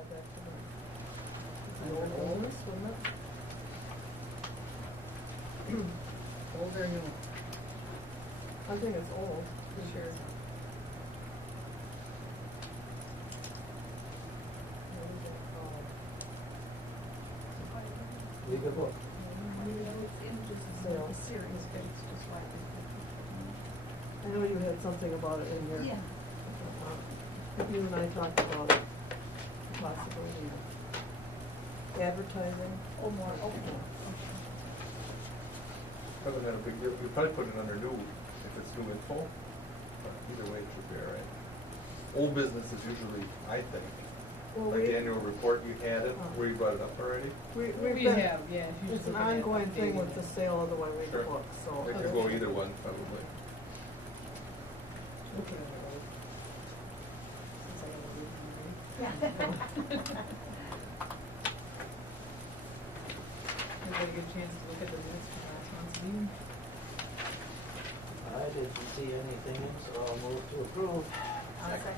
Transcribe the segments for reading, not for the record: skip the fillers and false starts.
add that to the old list, wouldn't it? Old or new? I think it's old, for sure. What is it called? Leave the book. Sales. Series based, just like. I know you had something about it in here. Yeah. You and I talked about it, possibility of advertising. Oh, more, okay. Hasn't been a big deal, we probably put it under new, if it's new info, but either way it should be all right. Old business is usually, I think, Well, like we- the annual report, you had it, where you brought it up already. We've We been, have, yeah. it's an usually been ongoing thing updating with the it. sale of the Weyauwega Sure. book, so. It could go either one, probably. Looking at it, since I gotta read them, right? Everybody get a chance to look at the minutes from last month's meeting? I didn't see anything, so I'll move to approve. Okay,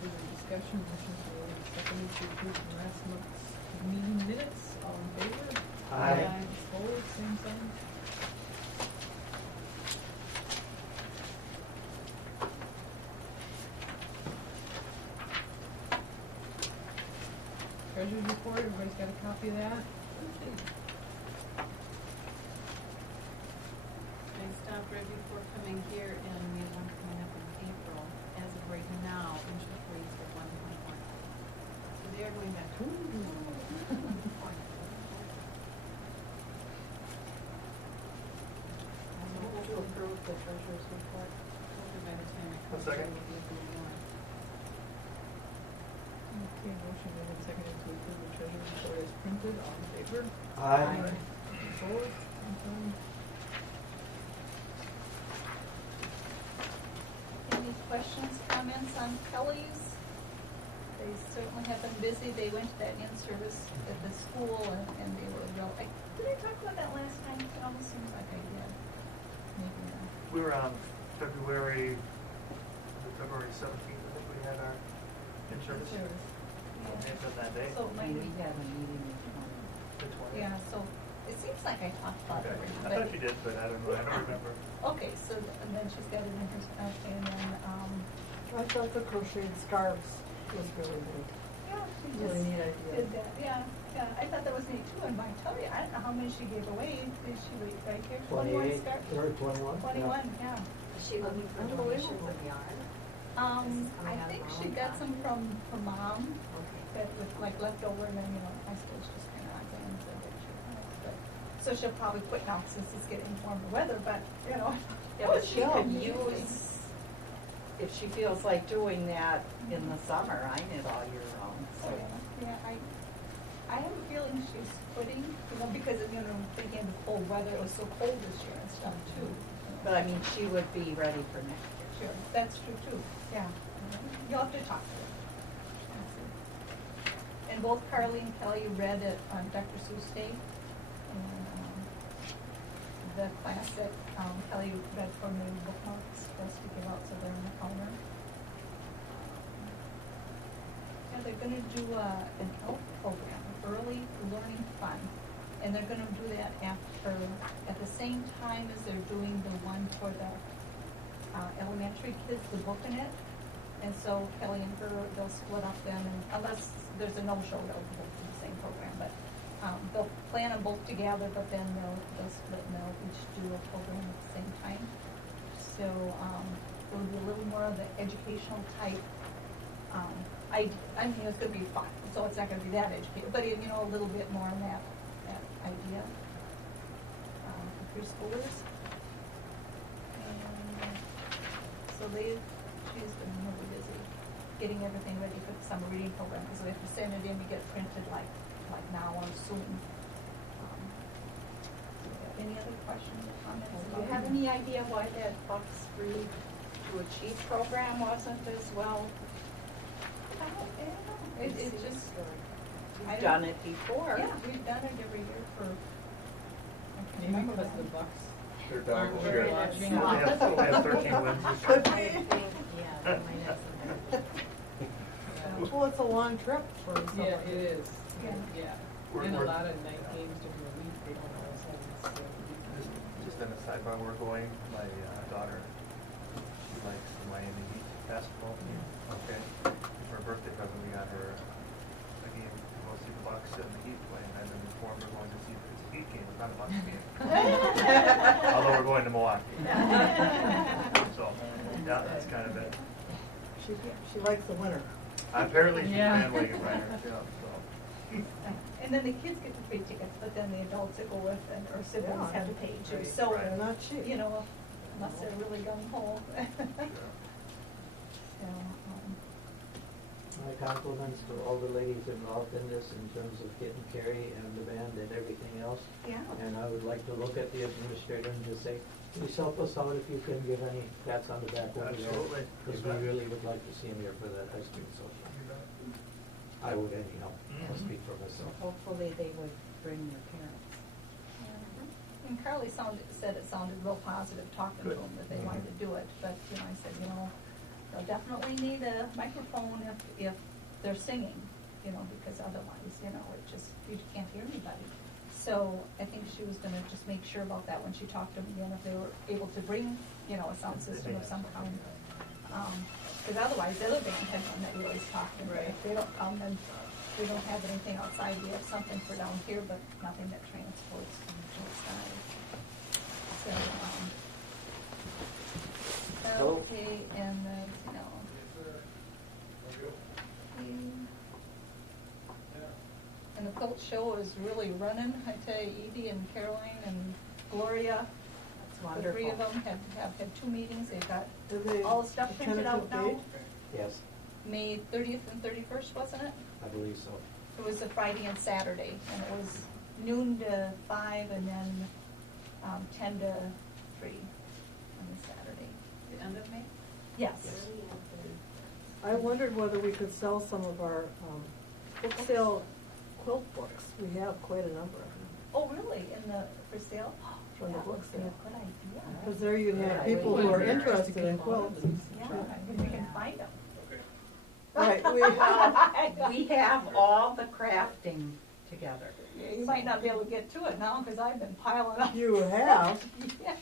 further discussion, motion for second to approve from last month's meeting minutes, all in favor? Aye. Opposed, same sign? Treasurer's report, everybody's got a copy of that? I stopped right before coming here and we have one coming up in April. As of right now, interest rates are 1.1. So they are going back to. Move to approve the treasurer's report. By the time it A comes, second. it will be a little more. Okay, motion made and seconded to approve the treasurer's report as printed, all in favor? Aye. Opposed, same sign? Any questions, comments on Kelly's? They certainly have been busy. They went to that in-service at the school and they were real, did I talk about that last time? It almost seems like I did. Maybe not. We were on February 17th, I think we had our in-service. In-service, May have been that day. So it might be, have a meeting this The 20th. yeah, so it seems like I talked about it. Okay. I but- thought you did, but I don't know, I don't remember. Okay, so, and then she's got it in her, and then, I thought the crocheted scarves was really neat. yeah, she Really just neat idea. did that, yeah, yeah, I thought that was neat too, and I tell you, I don't know how many she gave away, did she wait right here, 21 28, scarves? or 21? 21, yeah. Is she looking for donations of yarn? I think she got some from her mom, that was like leftover, and then, you know, I suppose just kind of on hand, so that she, but, so she'll probably quit now since it's getting warmer weather, but, you know. Yeah, but she she'll could use, if she feels like doing that in the summer, I knit all year round, so. Oh, yeah, I have a feeling she's quitting, you know, because, you know, thinking of the cold weather, it was so cold this year and stuff too. But I mean, she would be ready for next year. Sure, that's true too, yeah. You'll have to talk to her. And both Carly and Kelly read it on Dr. Seuss Day. And, the class that, Kelly read for me bookmarks for us to give out, so they're on the counter. Yeah, they're gonna do, an ELF program, Early Learning Fun. And they're gonna do that at the same time as they're doing the one for the, elementary kids, the book in it. And so Kelly and her, they'll split up them, and unless there's a no-show, they'll both do the same program, but, they'll plan them both together, but then they'll split and they'll each do a program at the same time. So, it'll be a little more of the educational type, I mean, it's gonna be fun, so it's not gonna be that educated, but, you know, a little bit more on that idea, for preschoolers. And so she's been really busy getting everything ready for the summer reading program, because we have to send it in to get printed like now or soon. Any other questions or comments? Do you have any idea why that Bucks Read to Achieve program wasn't as well? I don't know. It's just. I You've don't- done it before. Yeah, we've done it every year for, I can't Maybe remember. because what the Bucks They're down aren't this very year. watching. They have 13 wins this year. Could I be. think, yeah. Well, it's a long trip for someone. Yeah, it is, Yeah. yeah. We're- And a we're- lot of night games during the week, they don't always have this. Just in a sidebar, we're going, my daughter, she likes the Miami Heat basketball team. Okay. For her birthday present, we got her a game to go see the Bucks and the Heat play, and I've been informed we're going to see the Heat game, it's not a Bucks game. Although we're going to Milwaukee. So, yeah, that's kind of it. She likes the winter. Apparently she's a Yeah. bandwagon rider, yeah, so. And then the kids get the free tickets, but then the adults that go with and or siblings Yeah. have to pay too. Right, So, right. They're not cheap. you know, unless they're really gung ho. So, My compliments to all the ladies involved in this in terms of getting Carrie and the band and everything else. yeah. And I would like to look at the administrator and just say, please help us out if you can give any pats on the back over there. Absolutely. Because we really would like to see him here for that ice cream social. I would anyhow, I'll speak for myself. Hopefully they would bring their parents. And Carly said it sounded real positive talking to Good. them, that they wanted to do it, but, you know, I said, you know, they'll definitely need a microphone if they're singing, you know, because otherwise, you know, it just, you can't hear anybody. So I think she was gonna just make sure about that when she talked to them again, if they were able to bring, you know, a sound system of some kind. Cause otherwise, the other band had one that we always talked to, but if they don't come, then we don't have anything outside, we have something for down here, but nothing that transports from outside. So, okay, and then, you know. And the quilt show is really running, I tell you, Edie and Caroline and Gloria, That's the three of wonderful. them have had 2 meetings, they've got Did they- all the stuff the printed out tentative now. date? Yes, May 30th and 31st, wasn't it? I believe so. It was a Friday and Saturday, and it was noon to 5 and then 10 to 3 on the Saturday. The end of May? Yes. I wondered whether we could sell some of our book sale quilt books. We have quite a number of them. Oh, really? For sale? For the That book would be a sale. good idea. Because there you Yeah, have people who are interested in quilts. Yeah, if we can find them. Right, We have all the crafting together. You might not be able to get to it now, because I've been piling up. you have. Yeah.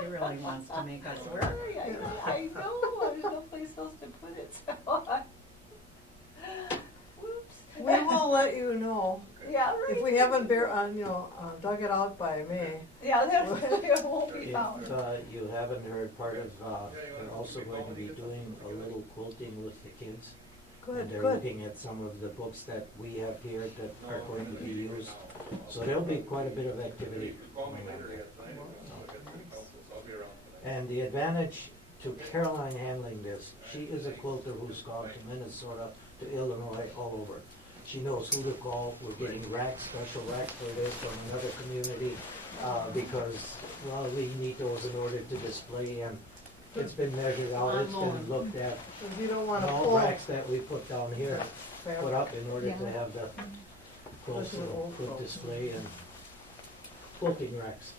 She really wants to make us work. I know, there's no place else to put it, so. Whoops. We will let you know. Yeah, right. If we haven't dug it out by May. Yeah, it won't be If found. you haven't heard, part of, we're also going to be doing a little quilting with the kids. And Good, they're good. looking at some of the books that we have here that are going to be used. So there'll be quite a bit of activity going on there. And the advantage to Caroline handling this, she is a quilter who's gone to Minnesota, to Illinois, all over. She knows who to call. We're getting racks, special racks for this from another community, because, well, we need those in order to display, and it's been measured out, it's been looked at. If you don't want to All pull. racks that we put down here, put up in order to Yeah. have the quilts, Especially the old good quilts. display and quilting racks.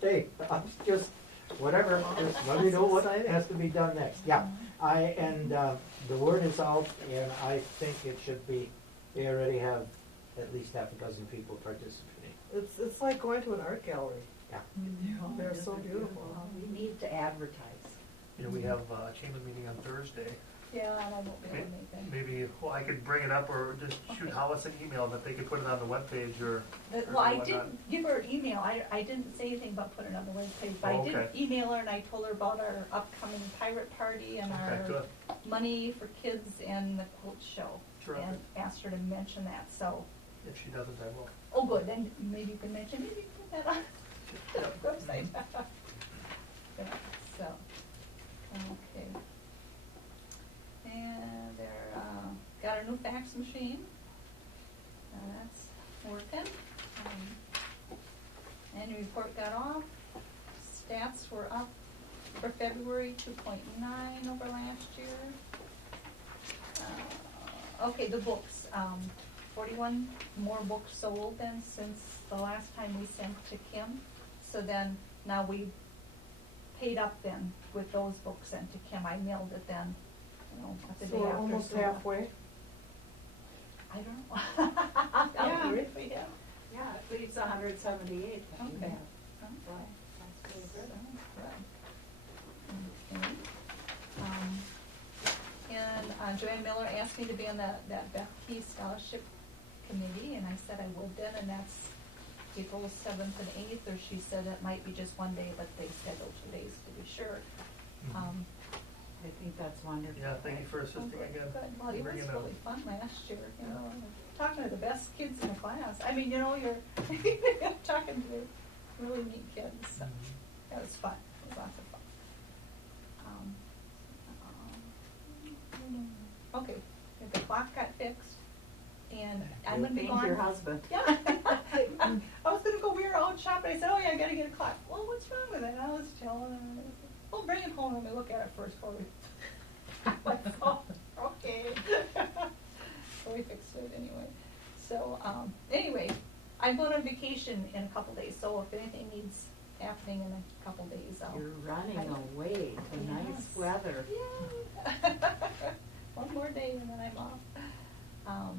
Hey, I'm just, whatever, just let me know what Exciting. has to be done next. Yeah, the word is out, and I think it should be, they already have at least half a dozen people participating. It's like going to an art gallery. Yeah. They're so beautiful. We need to advertise. You know, we have a chamber meeting on Thursday. Yeah, and I won't be able to make that. Maybe, well, I could bring it up or just shoot Hollis an email that they could put it on the webpage or. Well, I whatnot. didn't give her an email, I didn't say anything about putting it on the webpage, but Oh, I did okay. email her and I told her about our upcoming pirate party and Okay, our good. money for kids and the quilt show. Terrific. And asked her to mention that, so, If she doesn't, I will. oh, good, then maybe you can mention, maybe you can put that on the website. Yeah, so, okay. And they're, got a new fax machine. That's working. Annual report got off. Stats were up for February 2.9 over last year. Okay, the books, 41 more books sold then since the last time we sent to Kim. So then, now we paid up then with those books sent to Kim. I mailed it then, you know, at the So day we're after. almost so- halfway. I don't know. Yeah. I'll do it for you. Yeah, it leaves 178. Okay. Right, that's pretty good. Okay. And Joanne Miller asked me to be on that Beth Key Scholarship Committee, and I said I would then, and that's April 7th and 8th, or she said it might be just one day, but they scheduled 2 days to be sure. I think that's wonderful. Yeah, thank you for assisting Okay, again. Good, well, it was Bringing really up- fun last year, you know, and talking to the best kids in the class. I mean, you know, you're talking to really neat kids, so that was fun, it was lots of fun. Okay, the clock got fixed, and I'm gonna be Thank gone. your husband. Yeah. I was gonna go, we were out shopping, I said, oh yeah, I gotta get a clock. Well, what's wrong with it? I was telling her, well, bring it home, let me look at it first before we. Like, oh, okay. So we fixed it anyway. So, anyway, I'm going on vacation in a couple days, so if anything needs happening in a couple days, I'll. You're running away to nice Yes. weather. Yay. One more day and then I'm off.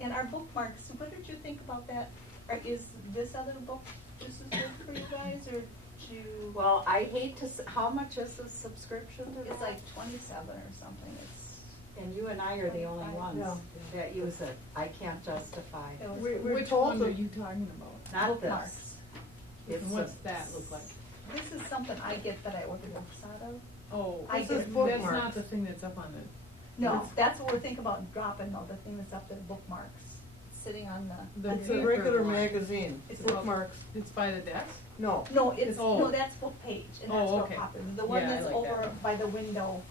And our bookmarks, what did you think about that? Or is this other book, this is good for you guys, or do you? Well, I hate to, how much is the subscription to that? It's like 27 or something, it's. And you and I are the only ones Yeah. that use it. I can't justify. It was- We're Which told one that- are you talking about? Not bookmarks. this. And It's what's a- that look like? This is something I get that I order books out of. Oh, I This get- is that's bookmarks. not the thing that's up on the. No, that's what we're thinking about dropping, though, the thing that's up there, bookmarks, sitting on the. It's a paper regular one. magazine, It's bookmarks, It's by the desk? no. No, it's, Oh. no, that's book page, and that's Oh, real okay. popular. The one Yeah, I that's like that over one. by the window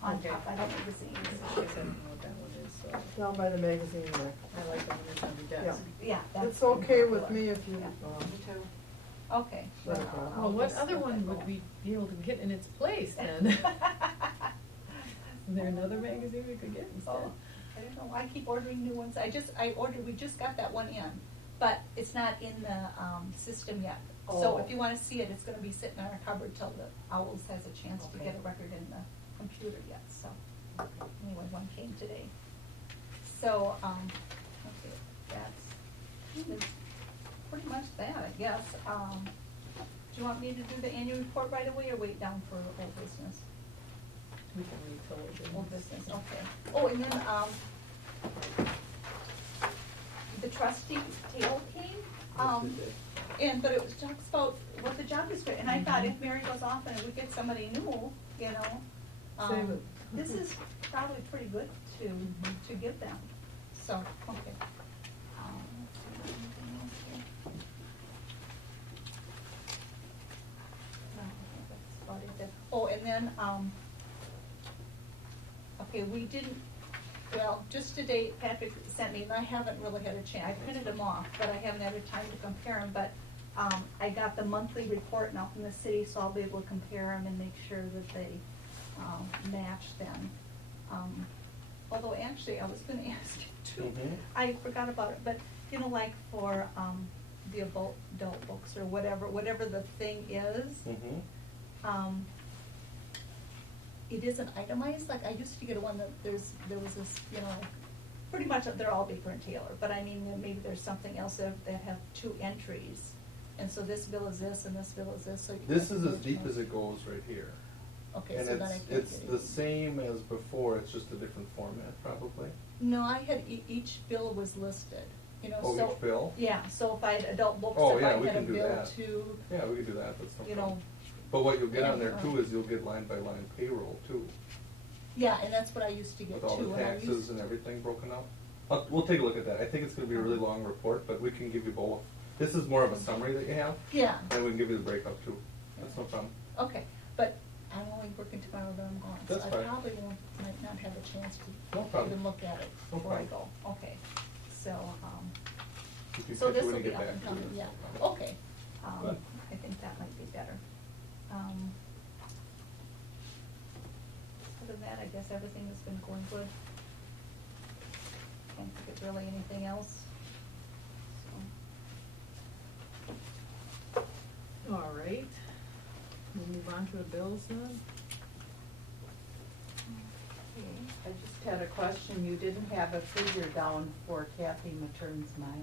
on Okay. top, I don't know the scenes. I guess I don't know what that one is, so Down by the magazine rack. I like that one that's on the desk. Yeah, that's. It's okay with popular. me if you, Yeah. Me too. Okay. Not a well, problem. I'll Well, what just other let one that would go. we be able to get in its place then? Is there another magazine we could get instead? Oh, I don't know, I keep ordering new ones, we just got that one in, but it's not in the, system yet. So Oh. if you wanna see it, it's gonna be sitting in our cupboard till the Owls has a chance to get Okay. a record in the computer yet, so. Anyway, one came today. So, okay, that's pretty much that, I guess. Do you want me to do the annual report right away or wait down for old business? We can read till Old business, okay. Oh, and then, the trustee tale came, but it was talks about what the job description, and I thought if Mary goes off and we get somebody new, you know, Save it. this is probably pretty good to give them, so, okay. Let's see, anything else here? No, I think that's about it then. Oh, and then, okay, we didn't, well, just today Patrick sent me, and I haven't really had a chance, I printed them off, but I haven't had a time to compare them, but, I got the monthly report now from the city, so I'll be able to compare them and make sure that they, match them. Although actually, I was gonna ask you too, Mhm. I forgot about it, but, you know, like for, the adult books or whatever the thing is, Mm-hmm. it isn't itemized, like I used to get one that there was this, you know, pretty much they're all Baker and Taylor, but I mean, maybe there's something else that have 2 entries. And so this bill is this and this bill is this, so. you This have is to as go deep to- as it goes right here. Okay, And so then I it's, can't it's get the it. same as before, it's just a different format probably. No, I had, each bill was listed, you know, Oh, so. each bill? Yeah, so if I had adult books, Oh, if yeah, I we had a can do bill that. to, Yeah, we could do that, that's no you problem. know, But what you'll get on yeah, there too is you'll get line by line payroll too, yeah, and that's what I used to get with all too. the and I taxes used- and everything broken up. We'll take a look at that. I think it's gonna be a really long report, but we can give you both. This is more of a summary that you have, Yeah, and we can give you the breakup too. That's no problem. okay, but I'm only working tomorrow, then I'm gone, so That's I fine. probably might not have a chance to No problem. even look at it No before I problem. go, okay, so, You can so catch it this when will you be get up back and to coming, it, yeah, so no problem. okay, Good. I think that might be better. Other than that, I guess everything has been going good. Can't think of really anything else, so. All right. We'll move on to the bills then. I just had a question. You didn't have a figure down for Kathy Matern's mileage.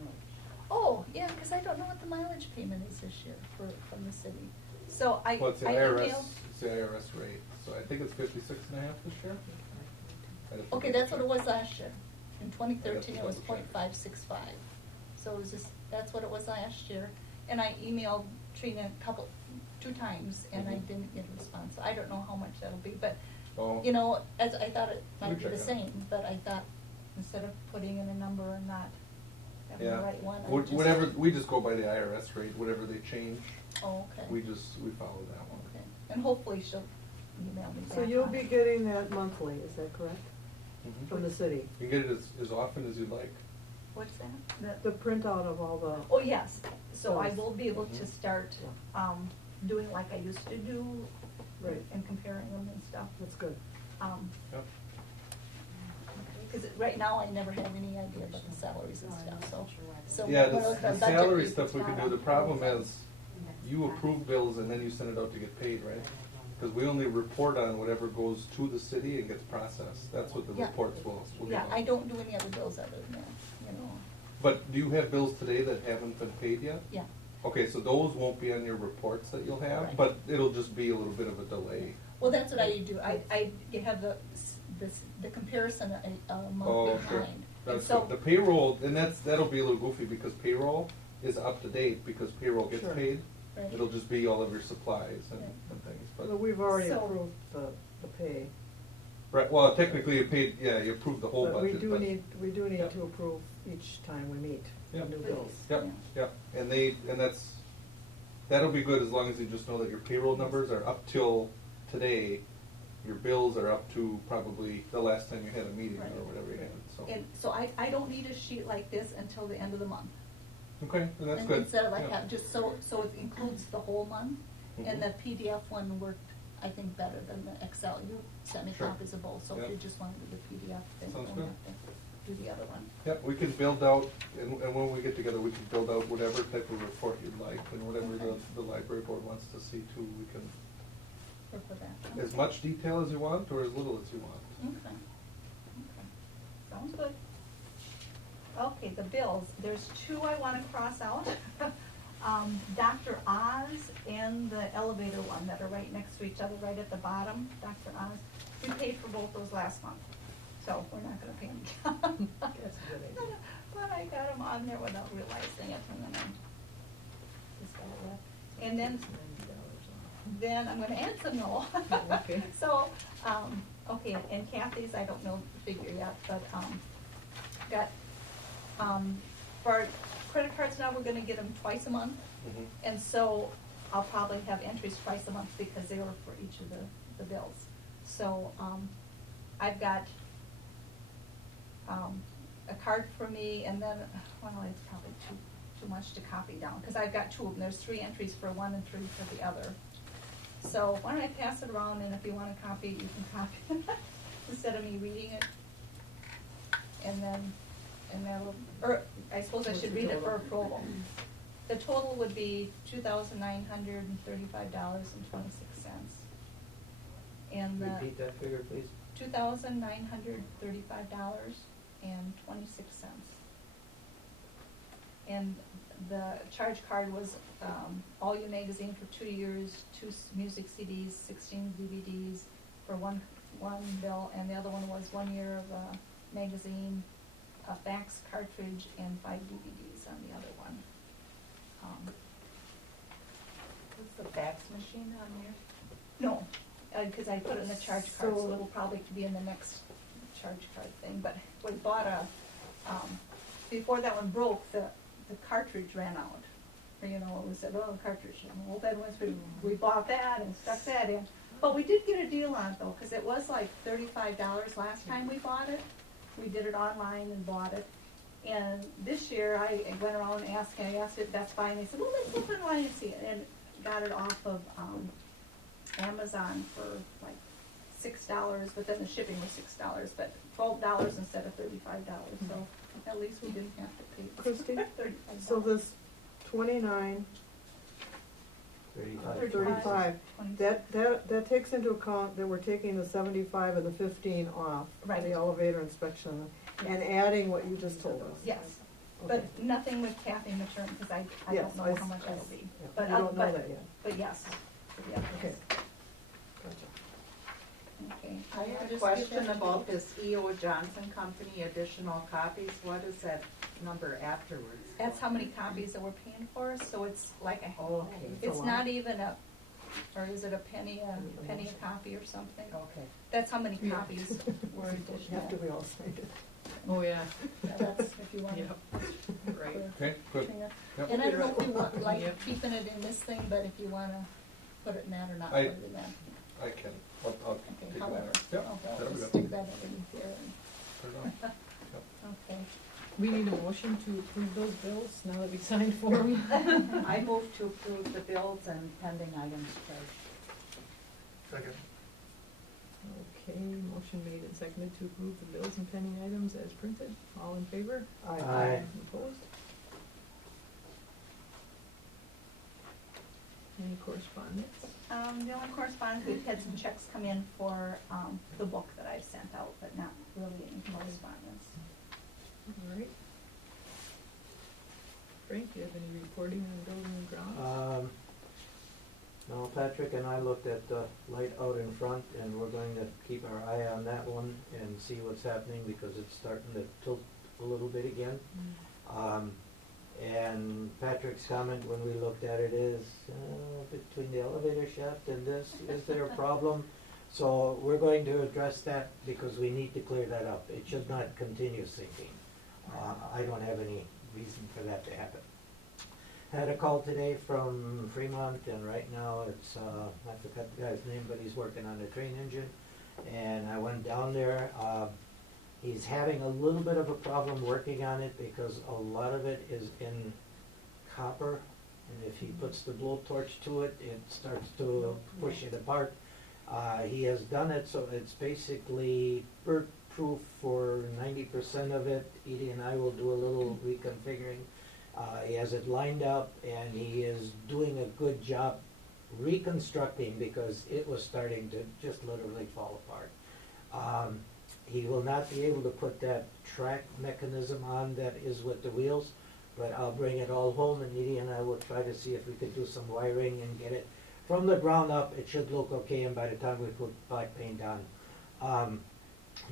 Oh, yeah, because I don't know what the mileage payment is this year from the city. So I Well, it's the emailed. it's the IRS rate, so I think it's 56.5 this year. I'd have to Okay, double that's what it check. was last year. In 2013, it was double check. .565. So it was just, that's what it was last year. And I emailed Trina two times, and I Mhm. didn't get a response. So I don't know how much that'll be, but, Oh. you know, as I thought it might We be the check it. same, but I thought instead of putting in a number and not having the Yeah, right one, I just. whatever, we just go by the IRS rate, whatever they change, Oh, okay. we follow that one. Okay, and hopefully she'll email me back. So you'll on be it. getting that monthly, is that correct? Mhm. From the city? You can get it as often as you'd like. What's that? The printout of all the, Oh, yes, so I Those. will be able to Mhm. start, doing like I used to do. Right. And comparing them and stuff. that's good. Yep. Because right now I never have any idea about the salaries and stuff, so. Yeah, when I the look at the budget, salary it's stuff we not can do, on the problem bills. is, you approve bills and then you send it out to get paid, right? Because we only report on whatever goes to the city and gets processed, that's what the Yeah. reports will be Yeah, about. I don't do any other bills other than that, you know, But do you have bills today that haven't been paid yet? yeah. Okay, so those won't be on your reports that you'll have, Right. but it'll just be a little bit of a delay. Well, that's what I do, I have the comparison a month Oh, sure. behind. And That's so, good. The payroll, and that'll be a little goofy because payroll is up to date because payroll gets Sure. paid. Right. It'll just be all of your supplies and, Right. and things, But but, we've already So- approved the pay. right, well, technically you paid, yeah, you approved the whole But budget, we do need Yep. to approve each time we meet, the Yep. new bills. Yep, yep, and that'll be good as long as you just know that your payroll numbers are up till today. Your bills are up to probably the last time you had a meeting Right. or whatever you had, so. and so I don't need a sheet like this until the end of the month. Okay, then that's And good. instead of like Yeah. have, just so it includes the whole month, and Mhm. the PDF one worked, I think, better than the Excel. You sent me Sure. copies of both, so if Yep. you just want to do the PDF, then you Sounds don't good. have to do the other one. Yep, we can build out, and when we get together, we can build out whatever type of report you'd like, and whatever Okay. the library board wants to see too, we can, Or for that. as much detail as you want, or as little as you want. Okay. Sounds good. Okay, the bills, there's two I wanna cross out. Dr. Oz and the elevator one that are right next to each other, right at the bottom, Dr. Oz. We paid for both those last month, so we're not gonna pay them again. That's a good idea. But I got them on there without realizing it, and then I just got it left. And then I'm gonna add some more. Okay. So, okay, and Kathy's, I don't know the figure yet, but, got, for our credit cards now, we're gonna get them twice a month. Mhm. And so I'll probably have entries twice a month because they were for each of the bills. So, I've got, a card for me and then, well, it's probably too much to copy down, cause I've got two of them. There's 3 entries for one and 3 for the other. So why don't I pass it around, and if you wanna copy it, you can copy it, instead of me reading it. And that'll, or I suppose I What's should the read it for total? approval. The total would be $2,935.26. And the Repeat that figure, please. $2,935.26. And the charge card was, All You Magazine for 2 years, 2 music CDs, 16 DVDs for one bill, and the other one was 1 year of magazine, a fax cartridge, and 5 DVDs on the other one. Is the fax machine on here? No, because I put it in the charge card, so So- it'll probably be in the next charge card thing, but we bought before that one broke, the cartridge ran out. Or, you know, we said, oh, the cartridge, well, then once we bought that and stuck that in. But we did get a deal on it though, because it was like $35 last time we bought it. We did it online and bought it. And this year, I went around and asked it, Best Buy, and they said, well, let's look online and see it, and got it off of, Amazon for like $6, but then the shipping was $6, but $12 instead of $35, so at least we didn't have to pay Christie, $35. So this 29, 35. 35. 26. That takes into account that we're taking the 75 and the 15 off. Right. The elevator inspection, and adding what you just told us. Yes, Okay. but nothing with Kathy Matern, because I Yes, don't know how much that'll be. Yeah, But, you don't know but- that yet. But yes, yeah. Okay. Gotcha. Okay. I have a question about this E.O. Johnson Company, additional copies. What is that number afterwards? That's how many copies that we're paying for, so it's like a, Okay. it's a lot. not even a, or is it a penny a copy or something? Okay. That's how many Yeah. copies were additional. After we all signed it. Oh, yeah. Yeah, that's if you want. Yep. Right. Okay, good. Yep. And I don't know if we want, like, Yep. keeping it in this thing, but if you wanna put it in that or not put I- it in that. I can, I'll Okay, take however. that. Yep, Okay, that'll be just good. stick that underneath there. Put it on. Okay. We need a motion to approve those bills now that we signed for them. I move to approve the bills and pending items charged. Second. Okay, motion made and seconded to approve the bills and pending items as printed. All in favor? Aye. Opposed? Any correspondence? The only correspondence, we've had some checks come in for, the book that I've sent out, but not really any correspondence. All right. Frank, do you have any reporting on building and grounds? No, Patrick and I looked at the light out in front, and we're going to keep our eye on that one and see what's happening, because it's starting to tilt a little bit again. And Patrick's comment when we looked at it is, between the elevator shaft and this, is there a problem? So we're going to address that, because we need to clear that up. It should not continue sinking. I don't have any reason for that to happen. Had a call today from Fremont, and right now it's, I forgot the guy's name, but he's working on a train engine. And I went down there. He's having a little bit of a problem working on it, because a lot of it is in copper. And if he puts the blowtorch to it, it starts to push it apart. He has done it so it's basically burnt-proof for 90% of it. Edie and I will do a little reconfiguring. He has it lined up, and he is doing a good job reconstructing, because it was starting to just literally fall apart. He will not be able to put that track mechanism on that is with the wheels, but I'll bring it all home, and Edie and I will try to see if we could do some wiring and get it from the ground up. It should look okay, and by the time we put black paint on,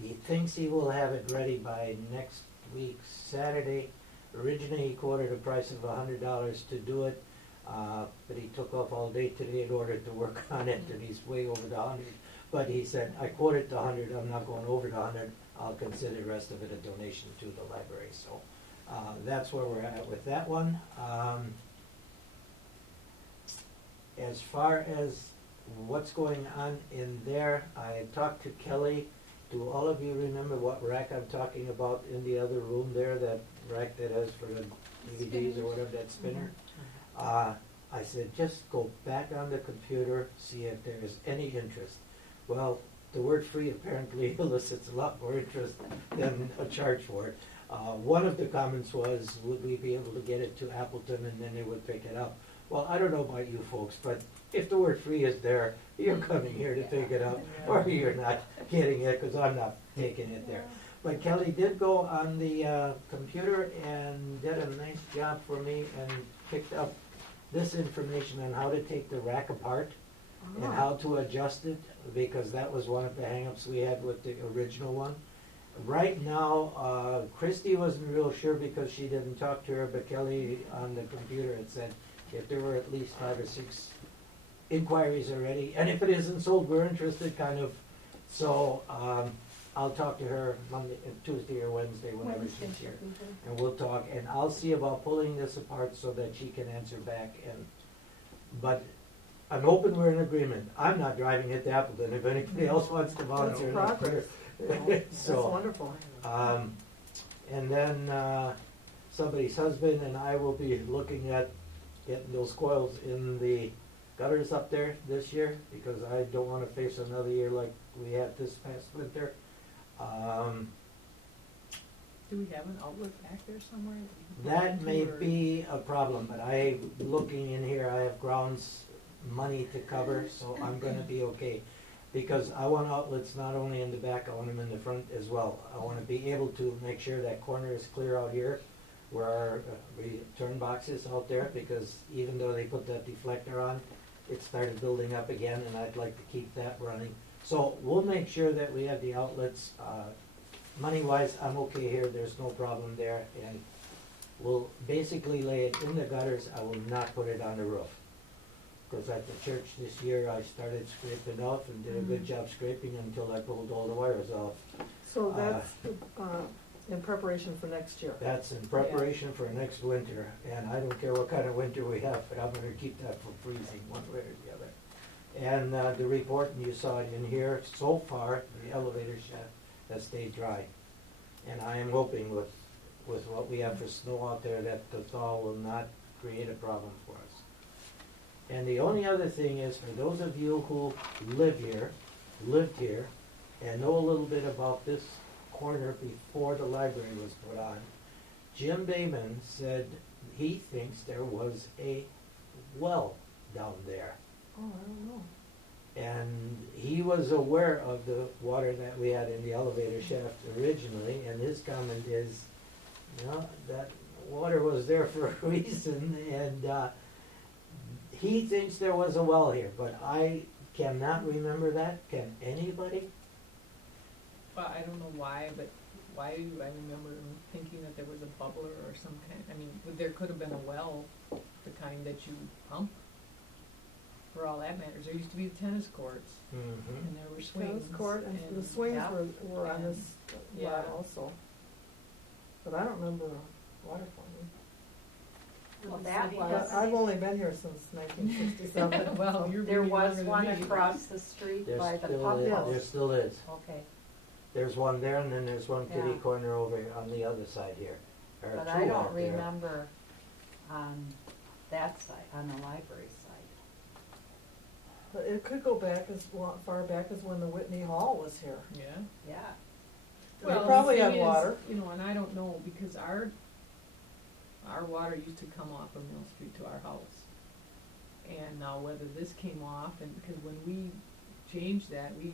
he thinks he will have it ready by next week, Saturday. Originally, he quoted a price of $100 to do it, but he took off all day today in order to work on it, and he's way over the 100. But he said, I quoted the 100, I'm not going over the 100, I'll consider the rest of it a donation to the library. So that's where we're at with that one. As far as what's going on in there, I talked to Kelly. Do all of you remember what rack I'm talking about in the other room there, that rack that has for the DVDs or whatever, that spinner? I said, just go back on the computer, see if there is any interest. Well, the word free apparently elicits a lot more interest than a charge for it. One of the comments was, would we be able to get it to Appleton and then they would pick it up? Well, I don't know about you folks, but if the word free is there, you're coming here to pick it up, or you're not getting it, because I'm not taking it there. But Kelly did go on the computer and did a nice job for me and picked up this information on how to take the rack apart and how to adjust it, because that was one of the hang-ups we had with the original one. Right now, Christy wasn't real sure because she didn't talk to her, but Kelly on the computer had said if there were at least 5 or 6 inquiries already, and if it isn't sold, we're interested, kind of. So I'll talk to her Monday, Tuesday or Wednesday, whenever she's here, and we'll talk, and I'll see about pulling this apart so that she can answer back. But I'm hoping we're in agreement. I'm not driving it to Appleton. If anybody else wants to volunteer, That's progress. That's so wonderful. and then somebody's husband and I will be looking at getting those coils in the gutters up there this year, because I don't want to face another year like we had this past winter. Do we have an outlet back there somewhere? That may Or- be a problem, but looking in here, I have grounds money to cover, so I'm gonna be okay. Because I want outlets not only in the back, I want them in the front as well. I wanna be able to make sure that corner is clear out here where our return box is out there, because even though they put that deflector on, it started building up again, and I'd like to keep that running. So we'll make sure that we have the outlets. Money-wise, I'm okay here, there's no problem there, and we'll basically lay it in the gutters. I will not put it on the roof. Because at the church this year, I started scraping off and did a good job scraping until I pulled all the wires off. So that's in preparation for next year. That's in preparation for next winter, and I don't care what kind of winter we have, but I'm gonna keep that from freezing one way or the other. And the report, and you saw it in here, so far, the elevator shaft has stayed dry. And I am hoping with what we have for snow out there, that the thaw will not create a problem for us. And the only other thing is, for those of you who lived here, and know a little bit about this corner before the library was put on, Jim Bayman said he thinks there was a well down there. Oh, I don't know. And he was aware of the water that we had in the elevator shaft originally, and his comment is, that water was there for a reason, and he thinks there was a well here, but I cannot remember that. Can anybody? Well, I don't know why, but why do I remember thinking that there was a bubbler or some kind, there could have been a well, the kind that you pump, for all that matters. There used to be the tennis courts, Mm-hmm. and there were swings. Tennis court, and the swings Yeah. were on this Yeah. lot also. But I don't remember a water plumbing. Well, The that city was- has- But I've only been here since 1967. Well, you're There really was younger one than me. across the street There by the still pump is, house. there still is. Okay, There's one there, and then there's one kitty Yeah. corner over on the other side here. There are but two I don't out there. remember on that side, on the library side. But it could go back far back as when the Whitney Hall was here. Yeah. Yeah. They Well, probably the had thing is, water. and I don't know, because our water used to come off of Mill Street to our house. And now whether this came off, and because when we changed that, we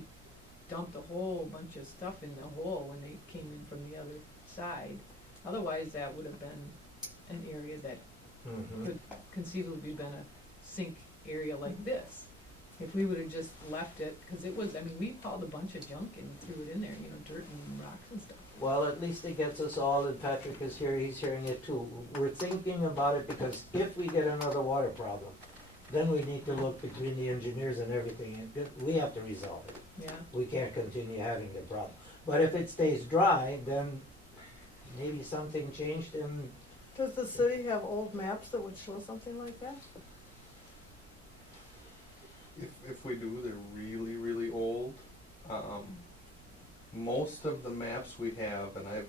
dumped a whole bunch of stuff in the hole when they came in from the other side. Otherwise, that would have been an area that Mhm. could conceivably been a sink area like this. If we would've just left it, cause it was, we hauled a bunch of junk and threw it in there, dirt and rocks and stuff. Well, at least it gets us all, and Patrick is here, he's hearing it too. We're thinking about it, because if we get another water problem, then we need to look between the engineers and everything, and we have to resolve it. Yeah. We can't continue having the problem. But if it stays dry, then maybe something changed, and Does the city have old maps that would show something like that? If we do, they're really, really old. Most of the maps we have, and I've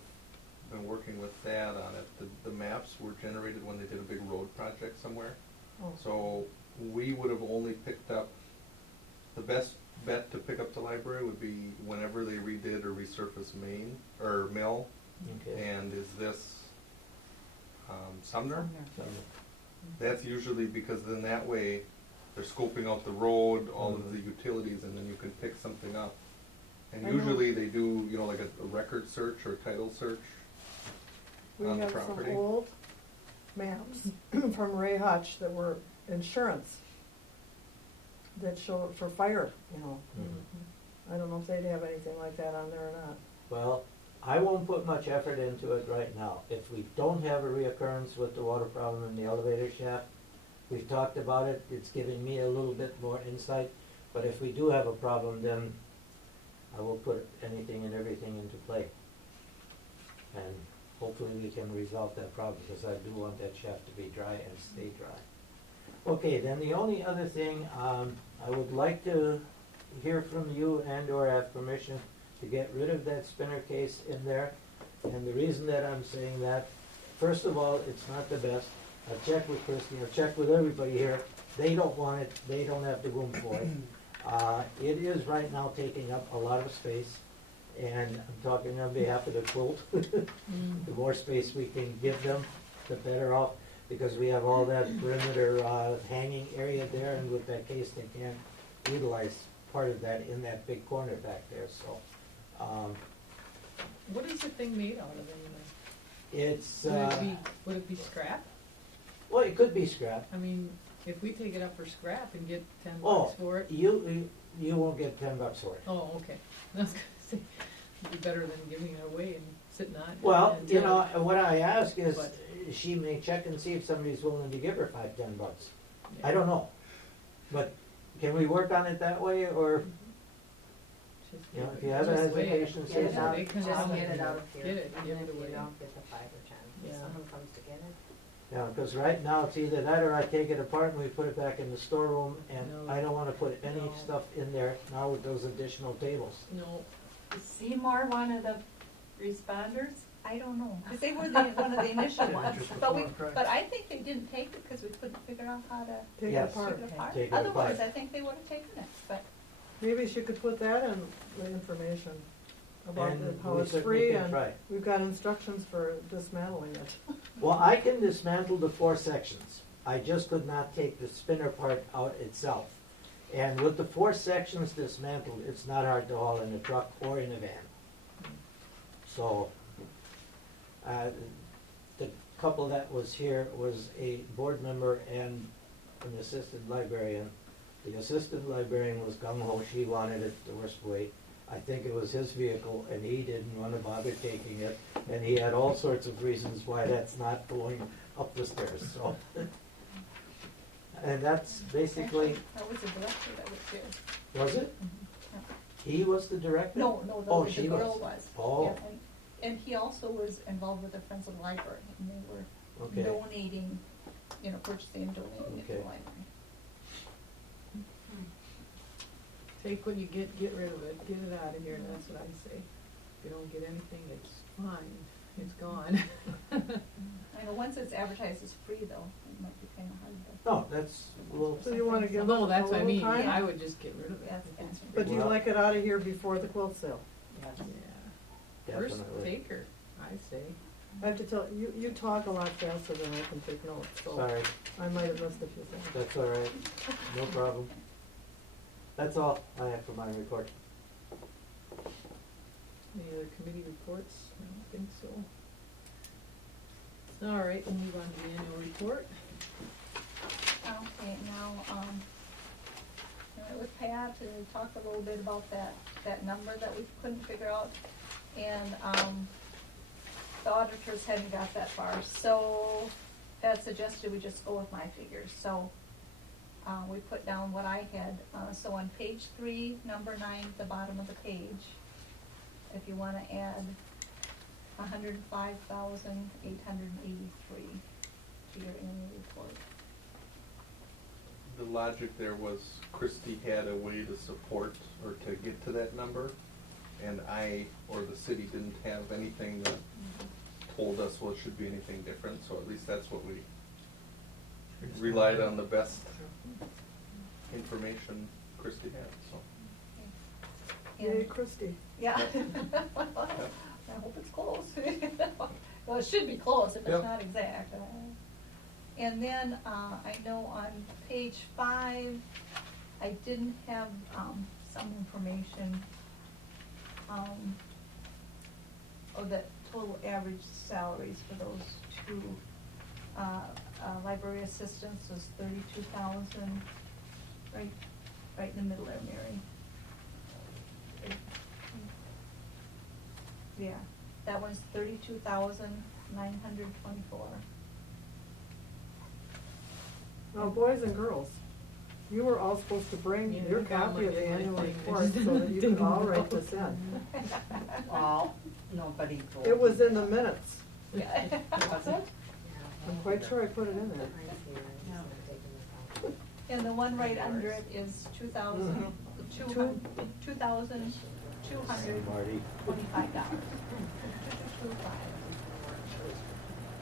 been working with Thad on it, the maps were generated when they did a big road project somewhere. Oh. So we would have only picked up, the best bet to pick up the library would be whenever they redid or resurfaced Main, or Mill. okay. And is this Sumner? So, That's usually because then that way, they're scoping out the road, all of the utilities, and then you can pick something up. And I know. usually they do, like a record search or a title search We on the have some property. old maps from Ray Hutch that were insurance that show for fire, mhm. I don't know if they'd have anything like that on there or not. Well, I won't put much effort into it right now. If we don't have a reoccurrence with the water problem in the elevator shaft, we've talked about it, it's giving me a little bit more insight, but if we do have a problem, then I will put anything and everything into play. And hopefully we can resolve that problem, because I do want that shaft to be dry and stay dry. Okay, then the only other thing, I would like to hear from you and/or have permission to get rid of that spinner case in there. And the reason that I'm saying that, first of all, it's not the best. I've checked with Christie, I've checked with everybody here. They don't want it, they don't have the room for it. It is right now taking up a lot of space, and I'm talking on behalf of the quilt. The more space we can give them, the better off. because we have all that perimeter, hanging area there, and with that case, they can't utilize part of that in that big corner back there, so, What is the thing made out of anyway? it's, Would it be scrap? well, it could be scrap. I mean, if we take it up for scrap and get 10 Oh, bucks for it. you won't get 10 bucks for it. Oh, okay. I was gonna say, it'd be better than giving it away and sitting on it. Well, and you know, until- what I ask is, But- she may check and see if somebody's willing to give her 5-10 bucks. I don't know, but can we work on it that way, or, Just you know, give if it- you have a just wait. hesitation, say Yeah, it's not. they can Just come get and it out of here. Get it, And give then it away. you don't get the 5 or 10. If Yeah. someone comes to get it. Yeah, because right now, it's either that or I take it apart and we put it back in the storeroom, and No. I don't wanna put any No. stuff in there now with those additional tables. No, Is Seymour one of the responders? I don't know, because they were one of the initial ones, but I think they didn't take it because we couldn't figure out how to Take it Yes. apart. take it apart. Take it apart. Otherwise, I think they would have taken it, but Maybe she could put that in the information about And how we it's certainly free, can and try. we've got instructions for dismantling it. Well, I can dismantle the 4 sections. I just could not take the spinner part out itself. And with the 4 sections dismantled, it's not hard to haul in a truck or in a van. So, the couple that was here was a board member and an assistant librarian. The assistant librarian was gung-ho, she wanted it the worst way. I think it was his vehicle, and he didn't want to bother taking it, and he had all sorts of reasons why that's not going up the stairs, so. And that's basically, actually, that was the director that was there. was it? Yeah. He was the director? No, Oh, the she girl was. was. Oh. Yeah, and he also was involved with the Friends of the Library, and they were Okay. donating, purchasing and donating it to the Okay. library. take what you get rid of it, get it out of here, that's what I say. If you don't get anything, it's fine, it's gone. I know, once it's advertised as free though, it might be kind of hard to. No, that's, well, So you wanna give No, it that's a what I little mean, time? I would just get rid of it. That's if it's fine. But do you Well- like it out of here before the quilt sale? Yeah, first definitely. taker, I say. I have to tell, you talk a lot faster than I can take notes, so Sorry, I might have missed a few things. that's all right, no problem. That's all I have for my report. Any other committee reports? I don't think so. All right, we'll move on to the annual report. Okay, now, I met with Pat to talk a little bit about that number that we couldn't figure out. And, the auditors hadn't got that far, so Pat suggested we just go with my figures. So, we put down what I had, so on page 3, number 9, at the bottom of the page, if you wanna add 105,883 to your annual report. The logic there was Christie had a way to support or to get to that number, and I or the city didn't have anything that told us, well, it should be anything different, so at least that's what we relied on, the best information Christie had, so. Yay, Christie. Yeah. I hope it's close. Well, it should be close if Yep. it's not exact. And then, I know on page 5, I didn't have, some information, of the total average salaries for those 2, library assistants was 32,000, right in the middle there, Mary. Yeah, that one's 32,924. Now, boys and girls, you were all supposed to bring Yeah, your I got copy of the my annual thing. I report just so that you could didn't all know. write this in. Well, nobody told It was me. in the minutes. Yeah. Was it? I'm quite sure I put it in there. And the one right under it is $2,225. Marty.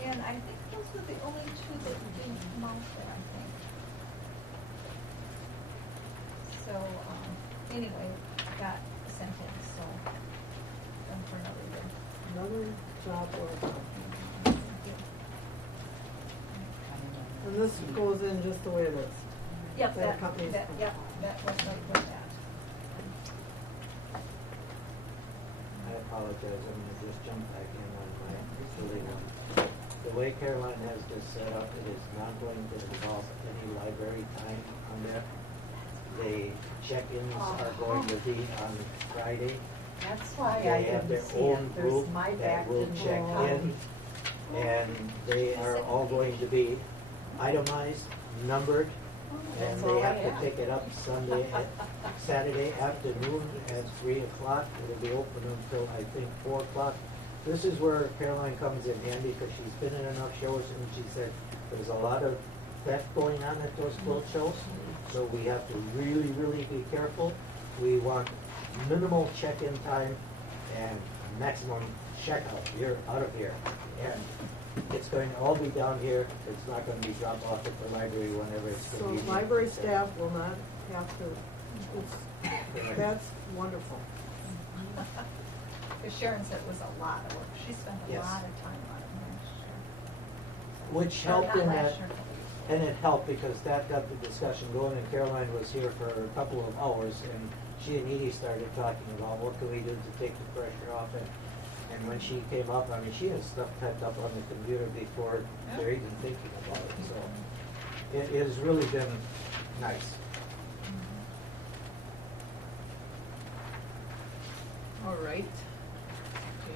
And I think those were the only 2 that didn't come out there, I think. So, anyway, got sent in, so, done for another year. Another job well done. I this goes in just the way it is. Yep, That accompanies them. yep, that went right with that. I apologize, I'm gonna just jump back in on my silly one. The way Caroline has this set up, it is not going to involve any library time on that. The check-ins are going to be on Friday. That's why I They have their didn't see own it. There's group my that back will didn't check look in, and they are all going to be itemized, numbered, and That's they all I have to have. pick it up Saturday afternoon at 3 o'clock. It'll be open until, I think, 4 o'clock. This is where Caroline comes in handy, because she's been in enough shows, and she said there's a lot of theft going on at those quilt shows, so we have to really, really be careful. We want minimal check-in time and maximum checkout. You're out of here. And it's going to all be down here. It's not going to be dropped off at the library whenever it's So convenient. library staff will not have to, that's wonderful. Because Sharon said it was a lot of work. She spent a Yes. lot of time on it last year. Which Or helped not in last that, year, a couple years ago. and it helped because that got the discussion going, and Caroline was here for a couple of hours, and she and Edie started talking about what can we do to take the pressure off it. And when she came up, I mean, she has stuff typed up on the computer before they're even thinking about it, so it has really been nice. All right.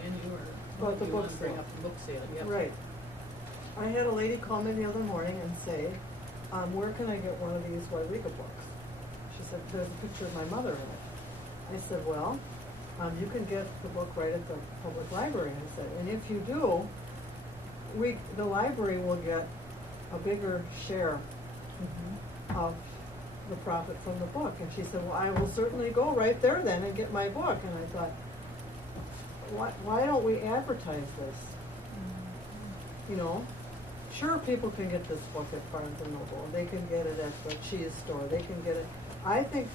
Jan, you were, About the you book want to bring sale. up the book sale, yep. Right. I had a lady call me the other morning and say, where can I get one of these Weyauwega books? She said, there's a picture of my mother in it. I said, well, you can get the book right at the public library. I said, and if you do, the library will get a bigger share of the profit from the book. And she said, well, I will certainly go right there then and get my book. And I thought, why don't we advertise this? You know, sure, people can get this book at Barnes and Noble, they can get it at the cheese store, they can get it. I think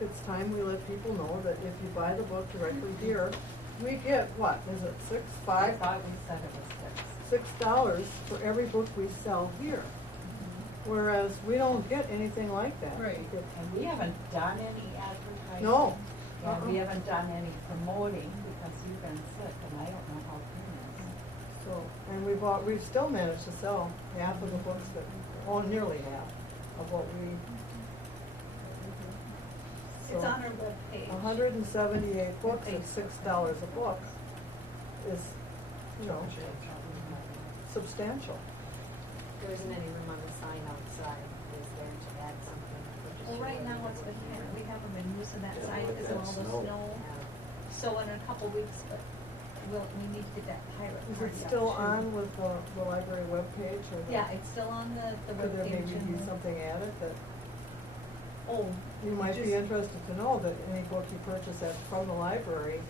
it's time we let people know that if you buy the book directly here, we get, what, is it I $5? thought we said it was $6 for every book we sell here. Whereas we don't get anything like that. Right. We get- And we haven't done any advertising. No. And we haven't done any promoting because you've been sick and I don't know how soon So, and we've still managed to sell half of the books nearly half of what we. It's So, on our webpage. 178 books at $6 a book is, you know, substantial. There isn't any room on the sign outside, is there, to add something? or just Well, right now, it's been, we haven't been using that Yeah, site like because of that all the snow. snow. So in a couple weeks, but we need to get that pirate Is party it out still too. on with the library webpage or? Yeah, it's still on the Could there webpage. maybe be something added that Oh. you might be just- interested to know that any book you purchase from the library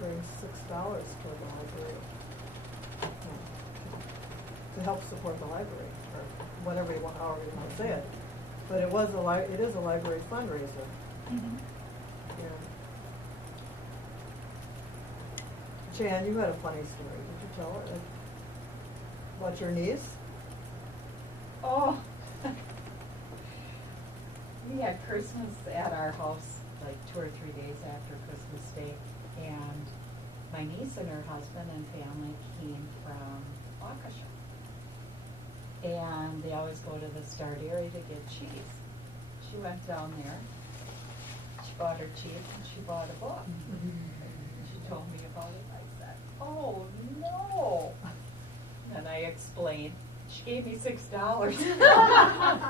brings $6 toward the library. To help support the library, or whatever you want, however you want to say it. But it is a library fundraiser. Mhm. Yeah. Jan, you had a funny story, did you tell it? About your niece? Oh. We had Christmas at our house like 2 or 3 days after Christmas Day, and my niece and her husband and family came from Waukesha. And they always go to the Start area to get cheese. She went down there, she bought her cheese, and she bought a book. She told me about it, I said, oh, no. And I explained, she gave me $6.